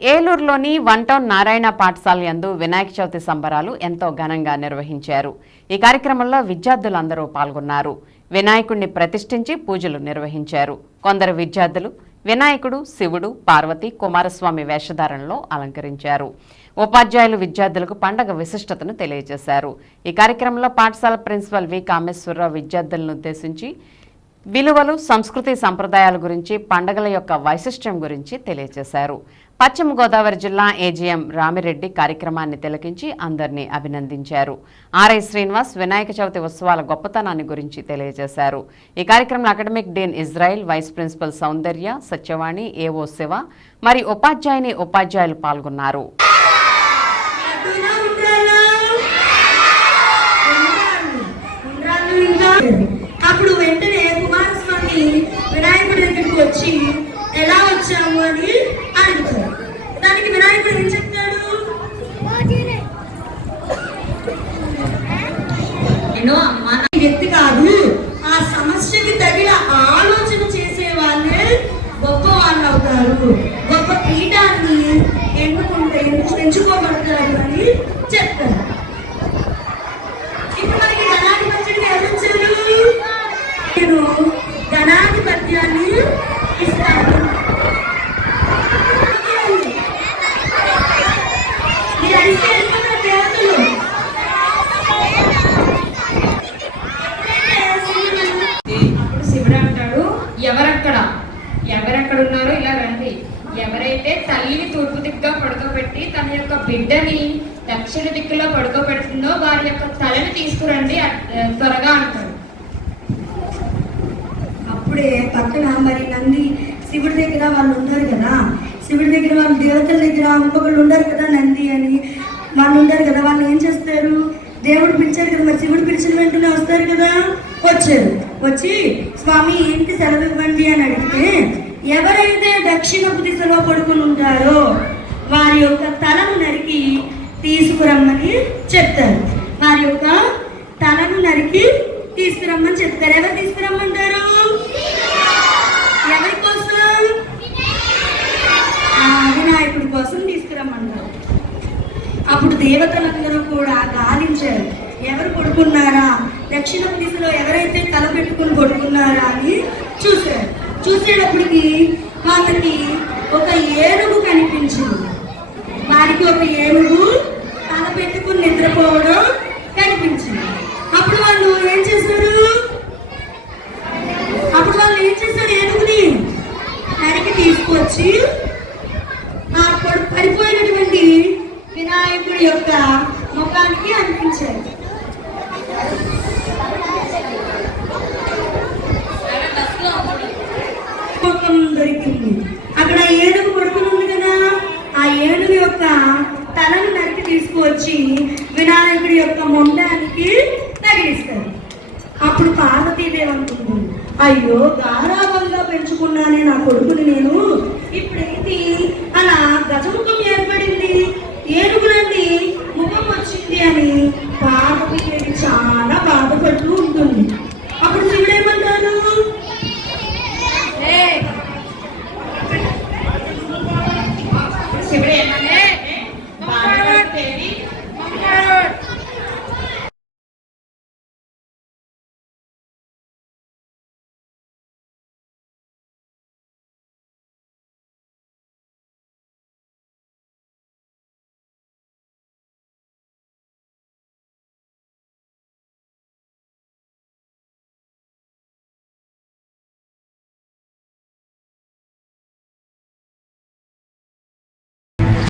ఏలూరులోని one town Narayana పాఠశాల యందు వినాయక చవితి సంబరాలు ఎంతో ఘనంగా నిర్వహించారు. ఈ కార్యక్రమంలో విద్యార్థులందరూ పాల్గొన్నారు. వినాయకుడిని ప్రతిష్ఠించి పూజలు నిర్వహించారు. కొందరు విద్యార్థులు వినాయకుడు శివుడు పార్వతి కుమారస్వామి వేషధారణలో అలంకరించారు. ఉపాధ్యాయులు విద్యార్థులకు పండగ విశిష్టతను తెలియజేశారు. ఈ కార్యక్రమంలో పాఠశాల ప్రిన్సిపల్ వి. కామేశ్వరరావు విద్యార్థులను ఉద్దేశించి విలువలు సంస్కృతి సంప్రదాయాల గురించి పండగల యొక్క వైశిష్ట్యం గురించి తెలియజేశారు. పశ్చిమ గోదావరి జిల్లా ఏజీఎం రామిరెడ్డి కార్యక్రమాన్ని తిలకించి అందరినీ అభినందించారు. ఆర్ఐ శ్రీనివాస్ వినాయక చవితి ఉత్సవాల గొప్పతనాన్ని గురించి తెలియజేశారు. ఈ కార్యక్రమంలో academic dean Israel vice principal Soundarya Satyavani AO Shiva మరి ఉపాధ్యాయుని ఉపాధ్యాయులు పాల్గొన్నారు. అప్పుడు వెంటనే కుమారస్వామి వినాయకుడి దగ్గరికి వచ్చి ఎలా వచ్చాము అని అడుగుతారు. దానికి వినాయకుడు ఏం చెప్పాడు ఎన్నో మన వ్యక్తి కాదు. ఆ సమస్యకి తగిన ఆలోచన చేసే వాళ్ళే గొప్ప వాళ్ళు అవుతారు గొప్ప పీఠాన్ని ఎన్నుకుంటే ఎంచుకోబడతారు అని చెప్తారు ఇప్పుడు మనకి ధనాధిపత్యుడిని ఎవరు ఇచ్చారు నేను ధనాధిపత్యాన్ని ఇస్తాను మీరు అడిగితే వెళ్ళిపోతారు దేవతలు అప్పుడు శివుడు అంటాడు ఎవరక్కడ ఎవరెక్కడ ఉన్నారో ఇలా రండి ఎవరైతే తల్లిని తూర్పు దిక్కుగా పడుకోబెట్టి తన యొక్క బిడ్డని దక్షిణ దిక్కులో పడుకోబెడుతుందో వారి యొక్క తలని తీసుకురండి త్వరగా అంటాడు. అప్పుడే పక్కన మరి నంది శివుడి దగ్గర వాళ్ళు ఉన్నారు కదా శివుడి దగ్గర వాళ్ళు దేవతల దగ్గర ఇంకొకళ్ళు ఉన్నారు కదా నంది అని. వాళ్ళు ఉన్నారు కదా వాళ్ళు ఏం చేస్తారు? దేవుడు పిలిచారు కదా మరి శివుడు పిలిచిన వెంటనే వస్తారు కదా? వచ్చారు. వచ్చి స్వామి ఏంటి సెలవు ఇవ్వండి అని అడిగితే ఎవరైతే దక్షిణపు దిశలో పడుకుని ఉంటారో వారి యొక్క తలను నరికి తీసుకురమ్మని చెప్తారు. వారి యొక్క తలను నరికి తీసుకురమ్మని చెప్తారు. ఎవరు తీసుకురమ్మంటారు? ఎవరి కోసం? ఆ, వినాయకుడి కోసం తీసుకురమ్మంటారు. అప్పుడు దేవతలందరూ కూడా గాలించారు. ఎవరు పడుకున్నారా? దక్షిణ దిశలో ఎవరైతే తల పెట్టుకుని పడుకున్నారా? చూసేటప్పటికి వాళ్ళకి ఒక ఏడు కనిపించింది వారికి ఒక ఏనుగు తల పెట్టుకుని నిద్రపోవడం కనిపించింది అప్పుడు వాళ్ళు ఏం చేశారు అప్పుడు వాళ్ళు ఏం చేశారు ఏనుగుని నరికి తీసుకొచ్చి ఆ పడి- పడిపోయినటువంటి వినాయకుడి యొక్క ముఖానికి అనిపించారు ముఖం దొరికింది. అక్కడ ఏనుగు పడుకుని ఉంది కదా. ఆ ఏనుగు యొక్క తలను నరికి తీసుకువచ్చి వినాయకుడి యొక్క మొండానికి తగిలిస్తారు అప్పుడు పార్వతీదేవి అనుకుంటుంది అయ్యో గారాబంగా పెంచుకున్నానే నా కొడుకుని నేను.